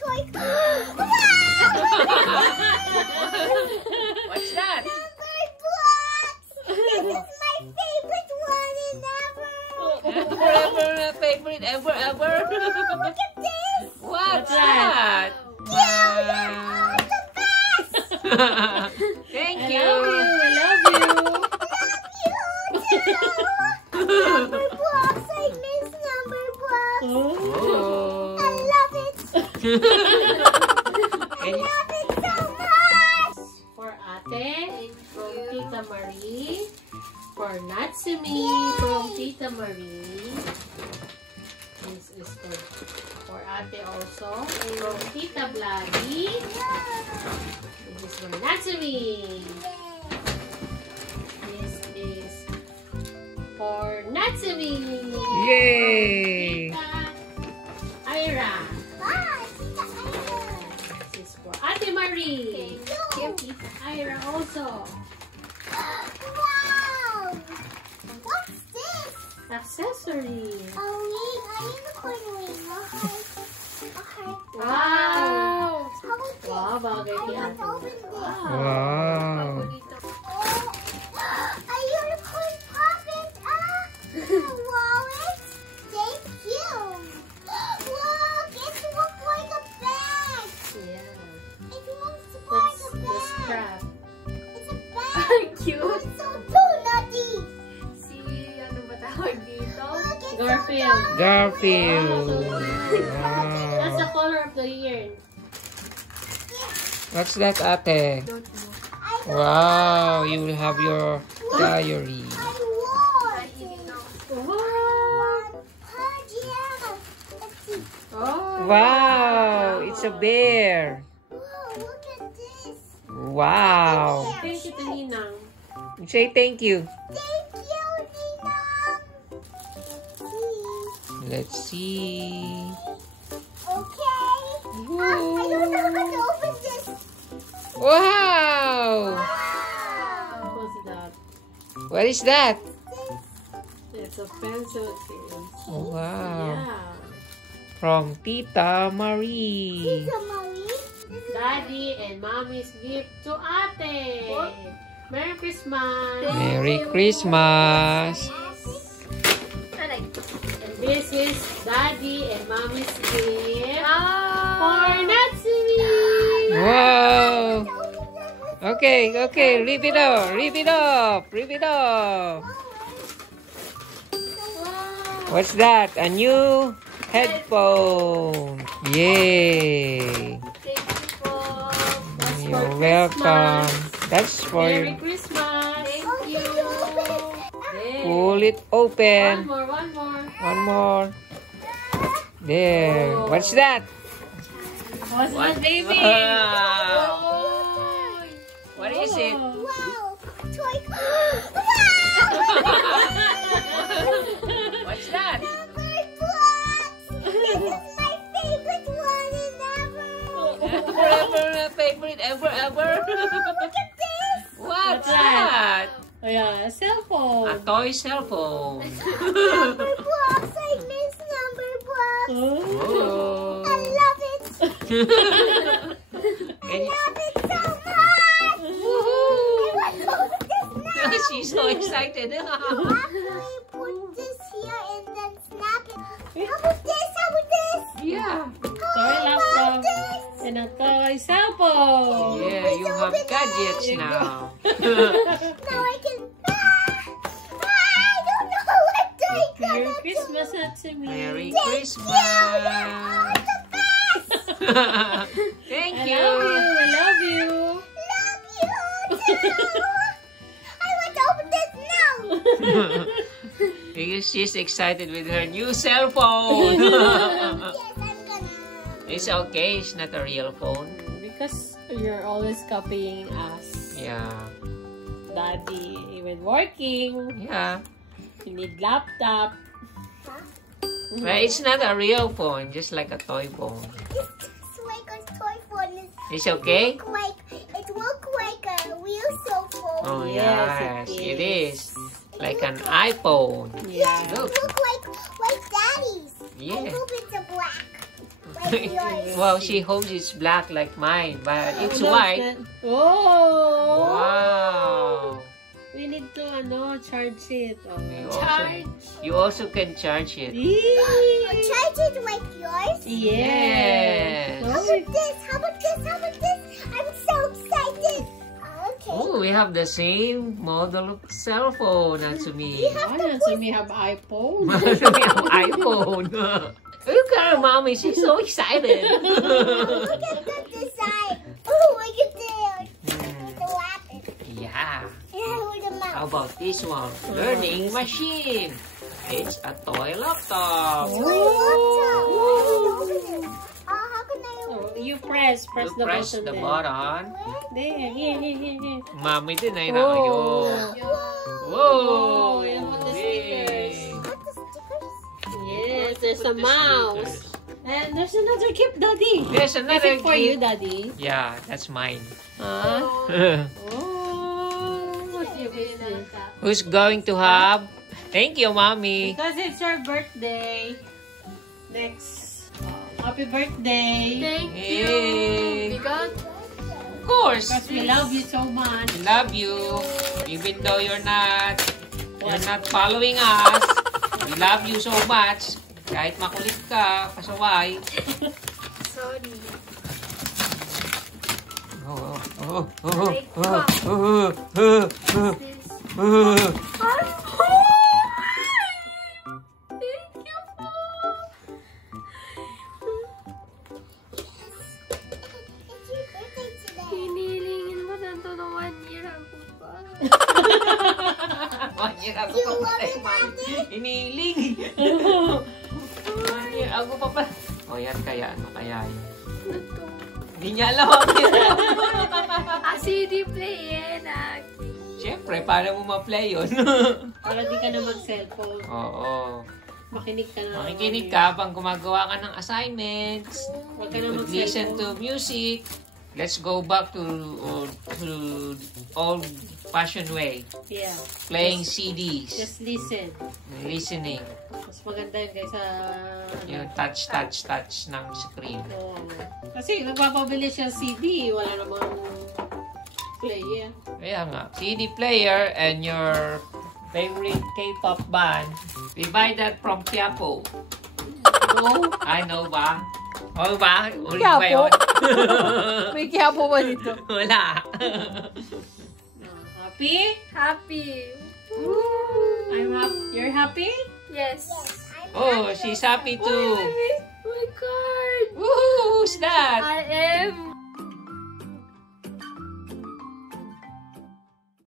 toy. What's that? Number blocks. This is my favorite one and ever. Forever, favorite, ever. Look at this. What's that? You're the best. Thank I you. love you. Love you too. Number blocks. I miss number blocks. Oh. I love it. I love it so much. For Ate from Tita Marie. For Natsumi from Tita Marie. This is for Ate also. From Tita Bloody. This is for Natsumi. This is for Natsumi. Yay! Tita Ira. Bye, Tita Ira. This is for Ate Marie. Thank you. Tita Ira also. Wow. What's this? Accessory. A wing. A unicorn wing. A heart. A heart. Wow. How about this? Wow, bagay I ni want Ate. to open this. Wow. Oh, a unicorn puppet. Wallet. Thank you. Look, it looks like a bag. Yeah. It looks like That's a the bag. scrap. It's a bag. Cute. Oh, it's so donutty. Si, ano ba tawag dito? Look, it's Garfield. so Garfield. That's the Wow. color of the year. What's that, Ate? Don't know. Wow, you will have your diary. I want Ay, hindi it. na. Wow. Yeah. Let's see. Oh. Wow, it's a bear. Whoa, look at this. Wow. Thank you to Ninang. Say thank you. Thank you, Ninang. Let's see. Okay. I don't know how to open this. Wow. What's that? What is that? It's a pencil case. Wow. Yeah. From Tita Marie. Tita Marie. Daddy and Mommy's gift to Ate. Merry Christmas. Merry Christmas. Aray. And this is Daddy and Mommy's gift Ah! for Natsumi. Wow. Okay, rip it off, rip it off. What's that? A new headphone. Yay. Thank you po. That's for You're welcome. Christmas. That's for Merry you. Christmas. Thank you. There. Pull it open. One more. One more. There. What's that? What's that, baby? Wow. What is it? Wow. Toy. What's that? Number blocks. This is my favorite one and ever. Forever, favorite, ever. Look at this. What's What's that? that? Oh yeah, a cell phone. A toy cell phone. Number blocks. I miss number blocks. Oh. I love it. I And love it so much. I want to open this now. she's so excited. Actually, put this here and then snap it. How about this? Yeah. Toy How laptop about this? and a toy cell phone. Yeah, you have gadgets now. Now I can. I don't know what to Merry do. Christmas, Natsumi. Merry Thank you. Christmas. You're all the best. Thank I you. love you. Love you too. I want to open this now. Because she's excited with her new cell phone. Yes, I'm gonna. It's okay, it's not a real phone. Because you're always copying us. Yeah. Daddy, even working, Yeah. you need laptop. But it's not a real phone, just like a toy phone. It's like a toy phone. It's okay? It look like a real cell phone. Oh, Yes, yes, it it is. Like an iPhone. Yeah. It Look. look like Daddy's. Yeah. I hope it's a black. Like like yours. Well, she hopes it's black like mine, but it's white. Oh! Wow. We need to charge it. Oh. You also can charge it. Charge it like yours. Yes. How about this? How about this? How about this? I'm so excited. Okay. Oh, we have the same model of cell phone, Natsumi. So we have iPhone. We have iPhone. Look at her, mommy. She's so excited. Look at the design. Oh, look at this. The weapon. Yeah. Yeah, with the mouse. How about this one? Learning machine. It's a toy laptop. Toy laptop. How can I open it? You press You the press button. the there. button. There, here. Mami din ay Oh. nakayo. Whoa! Oh, you want the Yay. stickers. Got the stickers? Yes, there's a Put the mouse. stickers. And there's another gift, Daddy. There's Is another it for you, gift. Daddy? Yeah, that's mine. Huh? Oh, what's your business? Who's going to have? Thank you, mommy. Because it's your birthday. Next. Happy birthday. Thank Yay. you. Because Of course. Because we love you so much. We love you. Even though you're not following us, we love you so much. Kahit makulit ka, pasaway. sorry. Thank you po. It's your birthday today. Hinilingin mo na ito ng 1 year ago pa. 1 year ago You pa love pala. it, Daddy? Iniling. 1 year ago pa pala. O yan kaya, ano kaya yun? Ano to? Hindi niya alam ang CD player na. Siyempre, paano mo ma-play yun? Para di ka na mag-cellphone. Oo. Makinig ka na. Makikinig ka pang gumagawa ka ng assignments. Huwag ka na Listen mag-cellphone. to music. Let's go back to old-fashioned way. Yeah. Playing CDs. Just listen. Listening. Mas maganda yun kaysa... Yung touch ng screen. Oo. Kasi nagpapabili siya CD. Wala namang player. Kaya nga, CD player and your favorite K-pop band, we buy that from Quiapo. No? I know ba? O ba? Uli ba yun? May kaya po ba dito? Wala. Happy? Happy. I'm happy. You're happy? Yes. Oh, she's happy too. My card. Woohoo! Who's that? I